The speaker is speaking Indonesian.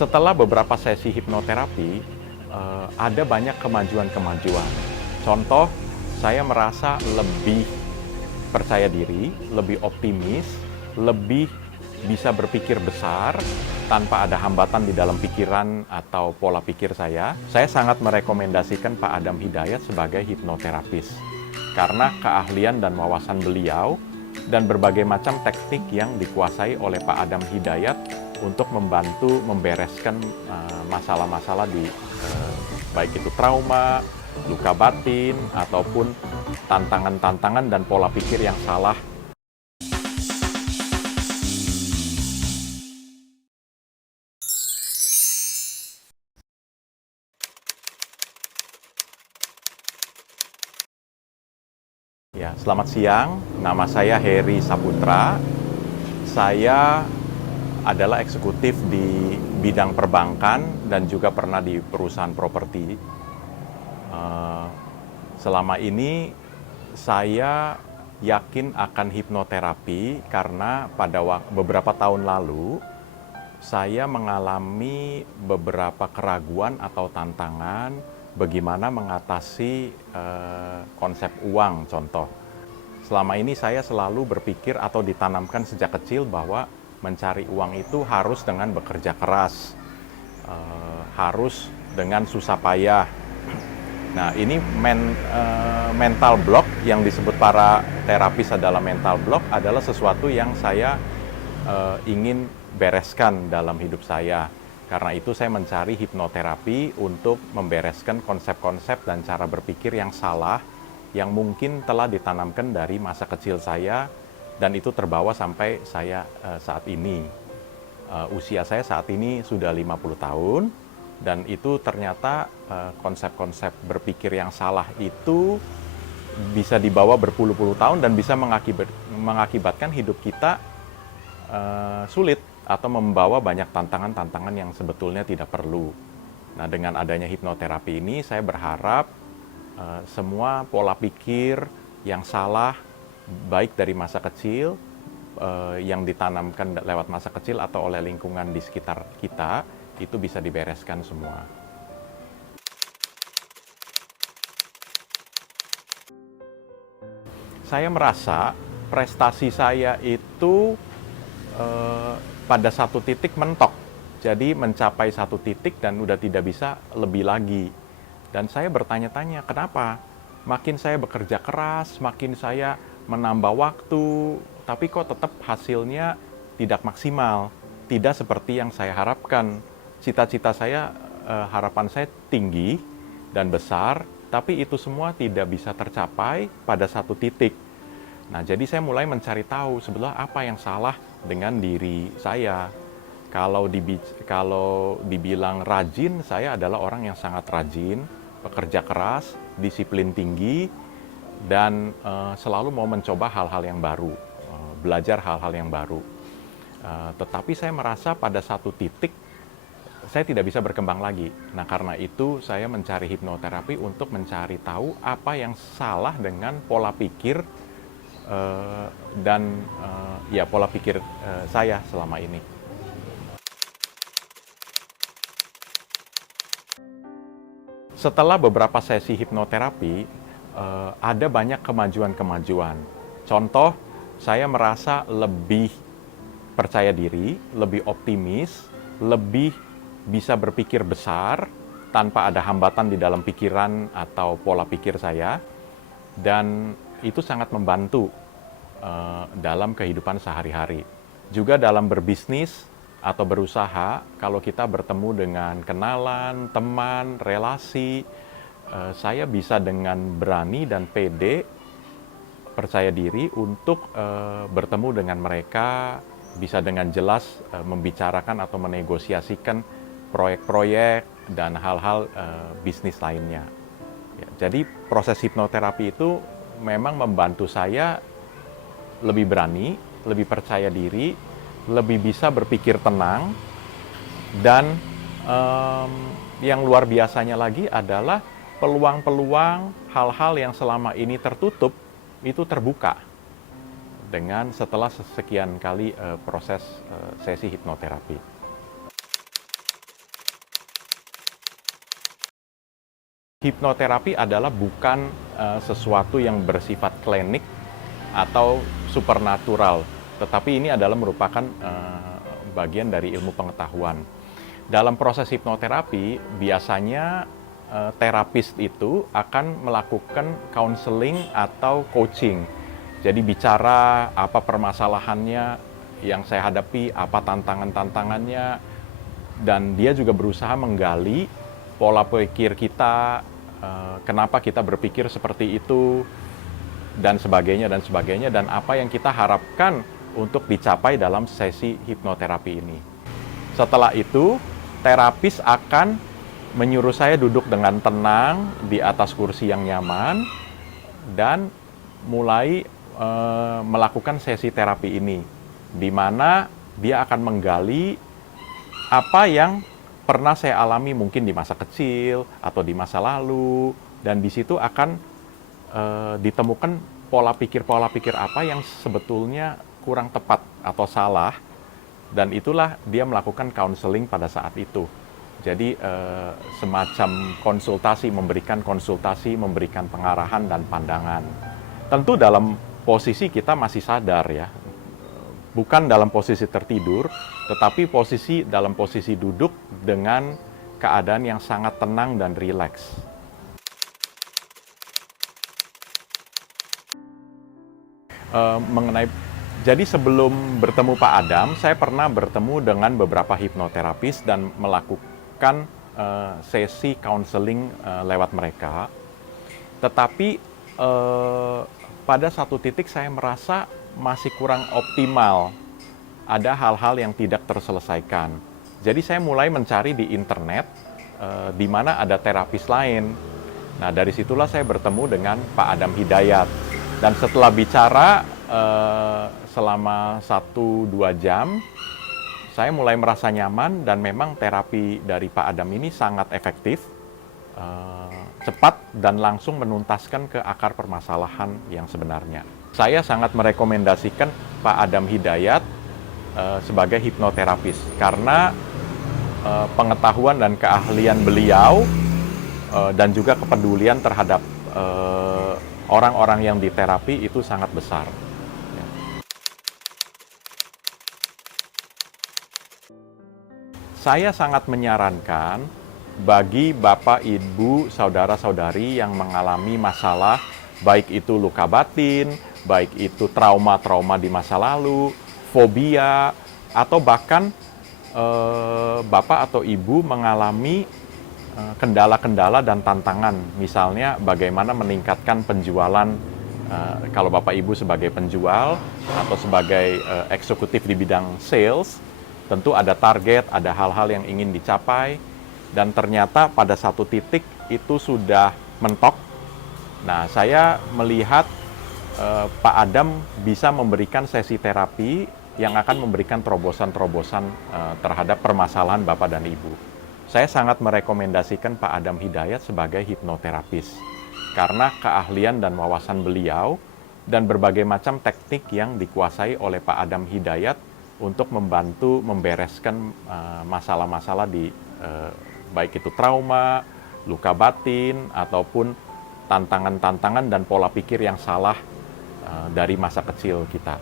Setelah beberapa sesi hipnoterapi, ada banyak kemajuan-kemajuan. Contoh, saya merasa lebih percaya diri, lebih optimis, lebih bisa berpikir besar tanpa ada hambatan di dalam pikiran atau pola pikir saya. Saya sangat merekomendasikan Pak Adam Hidayat sebagai hipnoterapis karena keahlian dan wawasan beliau dan berbagai macam teknik yang dikuasai oleh Pak Adam Hidayat untuk membantu membereskan masalah-masalah di baik itu trauma, luka batin, ataupun tantangan-tantangan dan pola pikir yang salah. Ya, selamat siang. Nama saya Heri Saputra. Saya adalah eksekutif di bidang perbankan dan juga pernah di perusahaan properti. Selama ini saya yakin akan hipnoterapi karena pada beberapa tahun lalu saya mengalami beberapa keraguan atau tantangan bagaimana mengatasi konsep uang. Contoh, selama ini saya selalu berpikir atau ditanamkan sejak kecil bahwa mencari uang itu harus dengan bekerja keras, harus dengan susah payah. Nah, ini mental block yang disebut para terapis adalah mental block adalah sesuatu yang saya ingin bereskan dalam hidup saya. Karena itu saya mencari hipnoterapi untuk membereskan konsep-konsep dan cara berpikir yang salah yang mungkin telah ditanamkan dari masa kecil saya dan itu terbawa sampai saya saat ini. Usia saya saat ini sudah 50 tahun dan itu ternyata konsep-konsep berpikir yang salah itu bisa dibawa berpuluh-puluh tahun dan bisa mengakibatkan hidup kita sulit atau membawa banyak tantangan-tantangan yang sebetulnya tidak perlu. Nah, dengan adanya hipnoterapi ini saya berharap semua pola pikir yang salah baik dari masa kecil yang ditanamkan lewat masa kecil atau oleh lingkungan di sekitar kita itu bisa dibereskan semua. Saya merasa prestasi saya itu pada satu titik mentok. Jadi mencapai satu titik dan udah tidak bisa lebih lagi. Dan saya bertanya-tanya, kenapa? Makin saya bekerja keras, makin saya menambah waktu, tapi kok tetap hasilnya tidak maksimal. Tidak seperti yang saya harapkan. Cita-cita saya, harapan saya tinggi dan besar, tapi itu semua tidak bisa tercapai pada satu titik. Nah, jadi saya mulai mencari tahu sebenarnya apa yang salah dengan diri saya. Kalau dibilang rajin, saya adalah orang yang sangat rajin, pekerja keras, disiplin tinggi, dan selalu mau mencoba hal-hal yang baru, belajar hal-hal yang baru. Tetapi saya merasa pada satu titik saya tidak bisa berkembang lagi. Nah, karena itu saya mencari hipnoterapi untuk mencari tahu apa yang salah dengan pola pikir dan pola pikir saya selama ini. Setelah beberapa sesi hipnoterapi, ada banyak kemajuan-kemajuan. Contoh, saya merasa lebih percaya diri, lebih optimis, lebih bisa berpikir besar tanpa ada hambatan di dalam pikiran atau pola pikir saya, dan itu sangat membantu dalam kehidupan sehari-hari. Juga dalam berbisnis atau berusaha, kalau kita bertemu dengan kenalan, teman, relasi, saya bisa dengan berani dan pede, percaya diri untuk bertemu dengan mereka, bisa dengan jelas membicarakan atau menegosiasikan proyek-proyek dan hal-hal bisnis lainnya. Ya, jadi proses hipnoterapi itu memang membantu saya lebih berani, lebih percaya diri, lebih bisa berpikir tenang, dan yang luar biasanya lagi adalah peluang-peluang hal-hal yang selama ini tertutup itu terbuka dengan setelah sekian kali proses sesi hipnoterapi. Hipnoterapi adalah bukan sesuatu yang bersifat klinik atau supernatural, tetapi ini adalah merupakan bagian dari ilmu pengetahuan. Dalam proses hipnoterapi, biasanya terapis itu akan melakukan counseling atau coaching. Jadi bicara apa permasalahannya yang saya hadapi, apa tantangan-tantangannya, dan dia juga berusaha menggali pola pikir kita, kenapa kita berpikir seperti itu, dan sebagainya, dan apa yang kita harapkan untuk dicapai dalam sesi hipnoterapi ini. Setelah itu, terapis akan menyuruh saya duduk dengan tenang di atas kursi yang nyaman, dan mulai melakukan sesi terapi ini, di mana dia akan menggali apa yang pernah saya alami mungkin di masa kecil atau di masa lalu, dan di situ akan ditemukan pola pikir apa yang sebetulnya kurang tepat atau salah, dan itulah dia melakukan counseling pada saat itu. Jadi semacam memberikan konsultasi, memberikan pengarahan dan pandangan. Tentu dalam posisi kita masih sadar ya, bukan dalam posisi tertidur, tetapi dalam posisi duduk dengan keadaan yang sangat tenang dan rileks. Jadi sebelum bertemu Pak Adam, saya pernah bertemu dengan beberapa hipnoterapis dan melakukan sesi counseling lewat mereka. Tetapi pada satu titik saya merasa masih kurang optimal. Ada hal-hal yang tidak terselesaikan. Jadi saya mulai mencari di internet di mana ada terapis lain. Nah, dari situlah saya bertemu dengan Pak Adam Hidayat. Dan setelah bicara selama 1-2 jam, saya mulai merasa nyaman, dan memang terapi dari Pak Adam ini sangat efektif, cepat, dan langsung menuntaskan ke akar permasalahan yang sebenarnya. Saya sangat merekomendasikan Pak Adam Hidayat sebagai hipnoterapis, karena pengetahuan dan keahlian beliau dan juga kepedulian terhadap orang-orang yang diterapi itu sangat besar. Saya sangat menyarankan bagi Bapak, Ibu, saudara-saudari yang mengalami masalah, baik itu luka batin, baik itu trauma-trauma di masa lalu, fobia, atau bahkan Bapak atau Ibu mengalami kendala-kendala dan tantangan, misalnya bagaimana meningkatkan penjualan, kalau Bapak Ibu sebagai penjual atau sebagai eksekutif di bidang sales, tentu ada target, ada hal-hal yang ingin dicapai, dan ternyata pada satu titik itu sudah mentok. Nah, saya melihat Pak Adam bisa memberikan sesi terapi yang akan memberikan terobosan-terobosan terhadap permasalahan Bapak dan Ibu. Saya sangat merekomendasikan Pak Adam Hidayat sebagai hipnoterapis, karena keahlian dan wawasan beliau dan berbagai macam teknik yang dikuasai oleh Pak Adam Hidayat untuk membantu membereskan masalah-masalah di baik itu trauma, luka batin, ataupun tantangan-tantangan dan pola pikir yang salah dari masa kecil kita.